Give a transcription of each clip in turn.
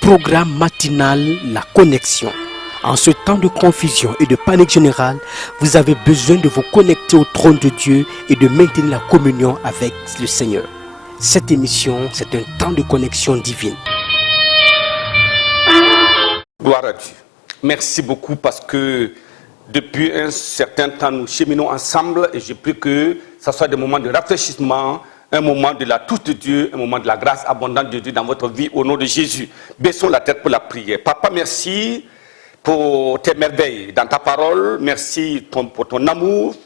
Programme matinal La Connexion. En ce temps de confusion et de panique générale, vous avez besoin de vous connecter au trône de Dieu et de maintenir la communion avec le Seigneur. Cette émission, c'est un temps de connexion divine. Gloire à Dieu. Merci beaucoup parce que depuis un certain temps, nous cheminons ensemble et je prie que ce soit des moments de rafraîchissement, un moment de la touche de Dieu, un moment de la grâce abondante de Dieu dans votre vie au nom de Jésus. Baissons la tête pour la prière. Papa, merci pour tes merveilles dans ta parole. Merci pour ton amour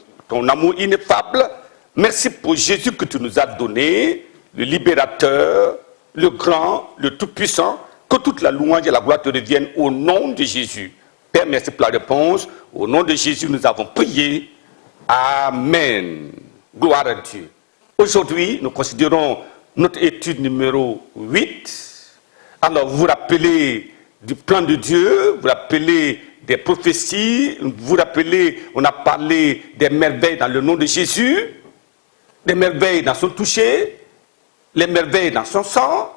ineffable. Merci pour Jésus que tu nous as donné, le libérateur, le grand, le tout-puissant. Que toute la louange et la gloire te reviennent au nom de Jésus. Père, merci pour la réponse. Au nom de Jésus, nous avons prié. Amen. Gloire à Dieu. Aujourd'hui, nous considérons notre étude numéro 8. Alors, vous vous rappelez du plan de Dieu, vous vous rappelez des prophéties, vous vous rappelez, on a parlé des merveilles dans le nom de Jésus, des merveilles dans son toucher, les merveilles dans son sang.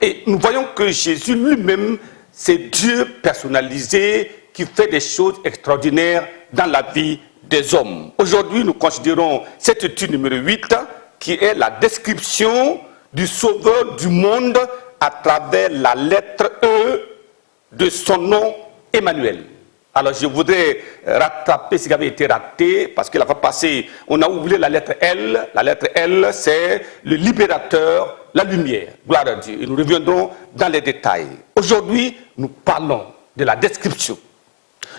Et nous voyons que Jésus lui-même, c'est Dieu personnalisé qui fait des choses extraordinaires dans la vie des hommes. Aujourd'hui, nous considérons cette étude numéro 8 qui est la description du Sauveur du monde à travers la lettre E de son nom Emmanuel. Alors je voudrais rattraper ce qui avait été raté parce que la fois passée, on a oublié la lettre L. La lettre L, c'est le libérateur, la lumière. Gloire à Dieu. Et nous reviendrons dans les détails. Aujourd'hui, nous parlons de la description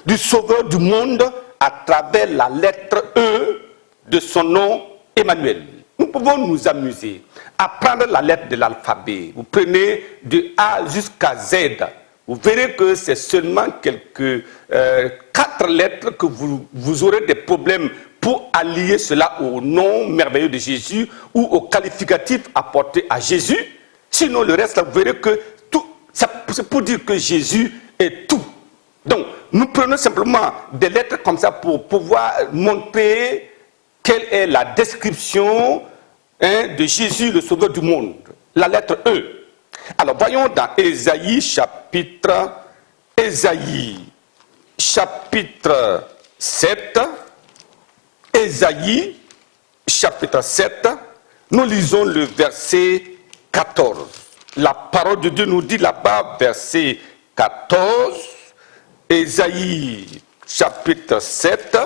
du Sauveur du monde à travers la lettre E de son nom Emmanuel. Nous pouvons nous amuser à prendre la lettre de l'alphabet. Vous prenez de A jusqu'à Z. Vous verrez que c'est seulement quelques 4 lettres que vous aurez des problèmes pour allier cela au nom merveilleux de Jésus ou au qualificatif apporté à Jésus. Sinon, le reste, là, vous verrez que tout, c'est pour dire que Jésus est tout. Donc, nous prenons simplement des lettres comme ça pour pouvoir montrer quelle est la description de Jésus, le Sauveur du monde. La lettre E. Alors, voyons dans Ésaïe chapitre 7. Ésaïe chapitre 7. Nous lisons le verset 14. La parole de Dieu nous dit là-bas, verset 14. Ésaïe chapitre 7,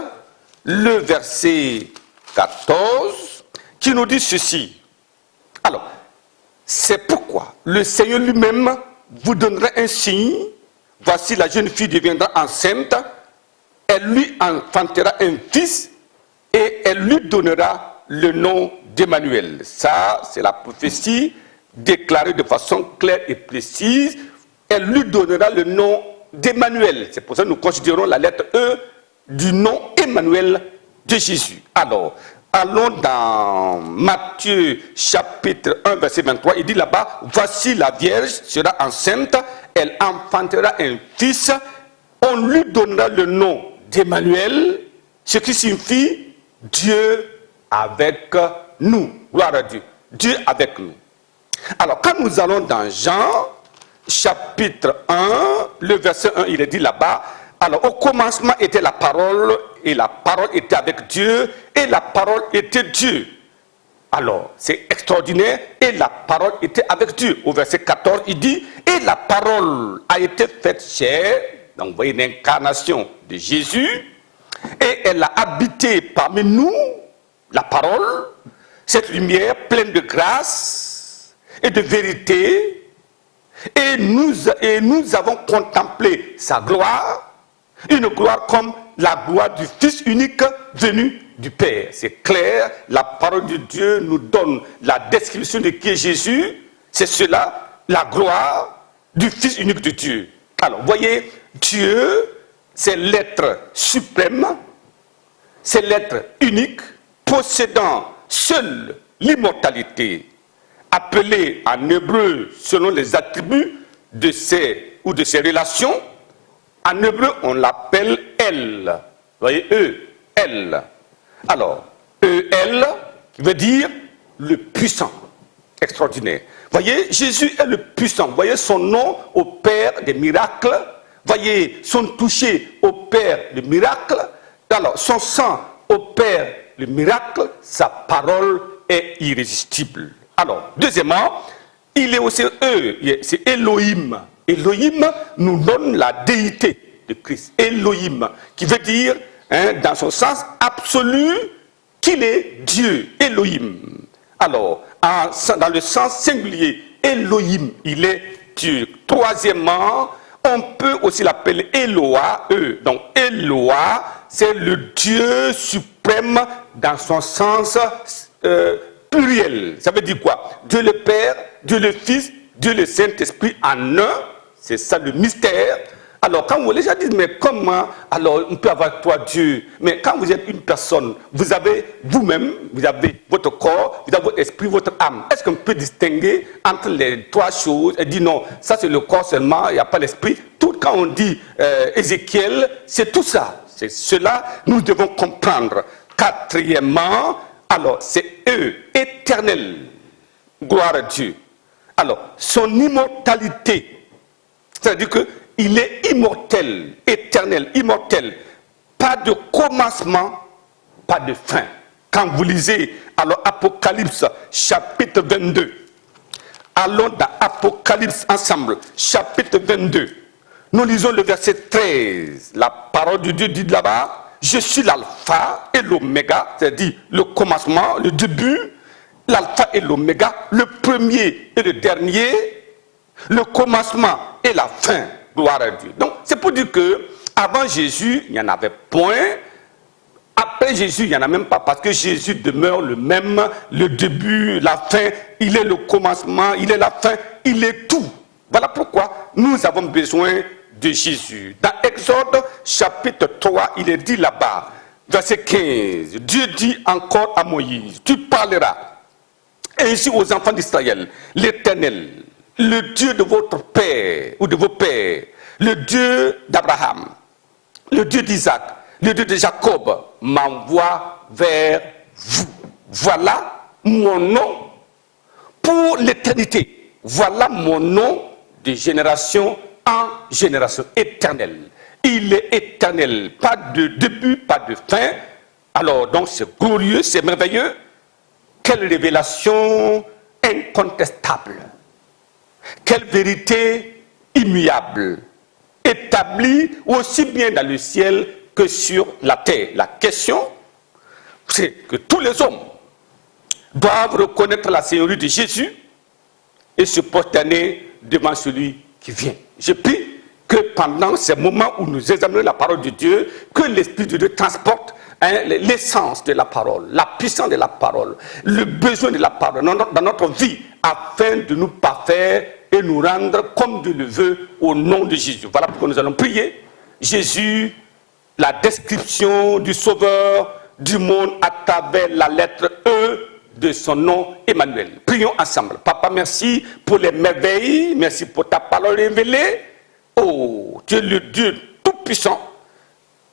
le verset 14, qui nous dit ceci. Alors, c'est pourquoi le Seigneur lui-même vous donnera un signe. Voici, la jeune fille deviendra enceinte. Elle lui enfantera un fils et elle lui donnera le nom d'Emmanuel. Ça, c'est la prophétie déclarée de façon claire et précise. Elle lui donnera le nom d'Emmanuel. C'est pour ça que nous considérons la lettre E du nom Emmanuel de Jésus. Alors, allons dans Matthieu chapitre 1, verset 23. Il dit là-bas, voici la Vierge sera enceinte, elle enfantera un fils, on lui donnera le nom d'Emmanuel, ce qui signifie Dieu avec nous. Gloire à Dieu. Dieu avec nous. Alors, quand nous allons dans Jean chapitre 1, le verset 1, il est dit là-bas, alors au commencement était la parole, et la parole était avec Dieu, et la parole était Dieu. Alors, c'est extraordinaire, et la parole était avec Dieu. Au verset 14, il dit, et la parole a été faite chair, donc vous voyez l'incarnation de Jésus, et elle a habité parmi nous, la parole, cette lumière pleine de grâce et de vérité, et nous avons contemplé sa gloire, une gloire comme la gloire du Fils unique venu du Père. C'est clair, la parole de Dieu nous donne la description de qui est Jésus. C'est cela, la gloire du Fils unique de Dieu. Alors, voyez, Dieu, c'est l'être suprême, c'est l'être unique, possédant seul l'immortalité, appelé en hébreu selon les attributs de ses relations. En hébreu, on l'appelle El. Vous voyez, El. Alors, El, qui veut dire le puissant, extraordinaire. Voyez, Jésus est le puissant. Voyez, son nom opère des miracles. Voyez, son toucher opère le miracle. Alors, son sang opère le miracle. Sa parole est irrésistible. Alors, deuxièmement, il est aussi c'est Elohim. Elohim nous donne la déité de Christ. Elohim, qui veut dire, dans son sens absolu, qu'il est Dieu. Elohim. Alors, dans le sens singulier, Elohim, il est Dieu. Troisièmement, on peut aussi l'appeler Eloah. Donc, Eloah, c'est le Dieu suprême dans son sens pluriel. Ça veut dire quoi? Dieu le Père, Dieu le Fils, Dieu le Saint-Esprit en un. C'est ça le mystère. Alors, quand les gens disent, mais comment alors on peut avoir toi Dieu? Mais quand vous êtes une personne, vous avez vous-même, vous avez votre corps, vous avez votre esprit, votre âme. Est-ce qu'on peut distinguer entre les trois choses et dire non, ça c'est le corps seulement, il n'y a pas l'esprit? Tout quand on dit Ézéchiel, c'est tout ça. C'est cela nous devons comprendre. Quatrièmement, alors c'est éternel. Gloire à Dieu. Alors, son immortalité, c'est-à-dire qu'il est immortel, éternel, immortel. Pas de commencement, pas de fin. Quand vous lisez alors Apocalypse chapitre 22, allons dans Apocalypse ensemble, chapitre 22. Nous lisons le verset 13. La parole de Dieu dit là-bas, je suis l'alpha et l'oméga, c'est-à-dire le commencement, le début, l'alpha et l'oméga, le premier et le dernier, le commencement et la fin. Gloire à Dieu. Donc, c'est pour dire que avant Jésus, il n'y en avait point. Après Jésus, il n'y en a même pas, parce que Jésus demeure le même, le début, la fin, il est le commencement, il est la fin, il est tout. Voilà pourquoi nous avons besoin de Jésus. Dans Exode chapitre 3, il est dit là-bas, verset 15, Dieu dit encore à Moïse, tu parleras ainsi aux enfants d'Israël, l'Éternel, le Dieu de votre père ou de vos pères, le Dieu d'Abraham, le Dieu d'Isaac, le Dieu de Jacob, m'envoie vers vous. Voilà mon nom pour l'éternité. Voilà mon nom de génération en génération, éternelle. Il est éternel, pas de début, pas de fin. Alors donc c'est glorieux, c'est merveilleux. Quelle révélation incontestable. Quelle vérité immuable, établie aussi bien dans le ciel que sur la terre. La question, c'est que tous les hommes doivent reconnaître la Seigneurie de Jésus et se prosterner devant celui qui vient. Je prie que pendant ces moments où nous examinons la parole de Dieu, que l'Esprit de Dieu transporte l'essence de la parole, la puissance de la parole, le besoin de la parole dans notre vie, afin de nous parfaire et nous rendre comme Dieu le veut au nom de Jésus. Voilà pourquoi nous allons prier. Jésus, la description du Sauveur du monde à travers la lettre E de son nom Emmanuel. Prions ensemble. Papa, merci pour les merveilles, merci pour ta parole révélée. Oh, tu es le Dieu tout-puissant,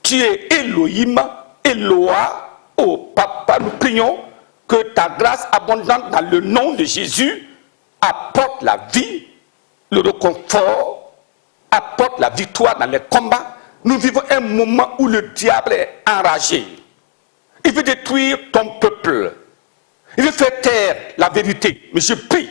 tu es Elohim, Eloah. Oh, Papa, nous prions que ta grâce abondante dans le nom de Jésus apporte la vie, le réconfort, apporte la victoire dans les combats. Nous vivons un moment où le diable est enragé. Il veut détruire ton peuple. Il veut faire taire la vérité. Mais je prie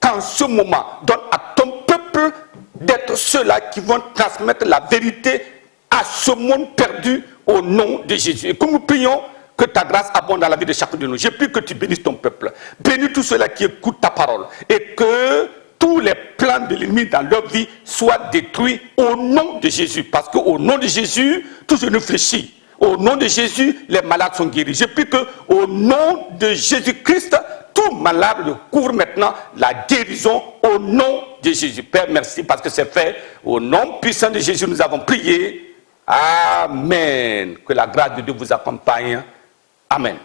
qu'en ce moment, donne à ton peuple d'être ceux-là qui vont transmettre la vérité à ce monde perdu au nom de Jésus. Et comme nous prions, que ta grâce abonde dans la vie de chacun de nous. Je prie que tu bénisses ton peuple. Bénis tous ceux-là qui écoutent ta parole. Et que tous les plans de l'ennemi dans leur vie soient détruits au nom de Jésus. Parce qu'au nom de Jésus, tout se nous fléchit. Au nom de Jésus, les malades sont guéris. Je prie qu'au nom de Jésus-Christ, tout malade couvre maintenant la guérison au nom de Jésus. Père, merci parce que c'est fait. Au nom puissant de Jésus, nous avons prié. Amen. Que la grâce de Dieu vous accompagne. Amen.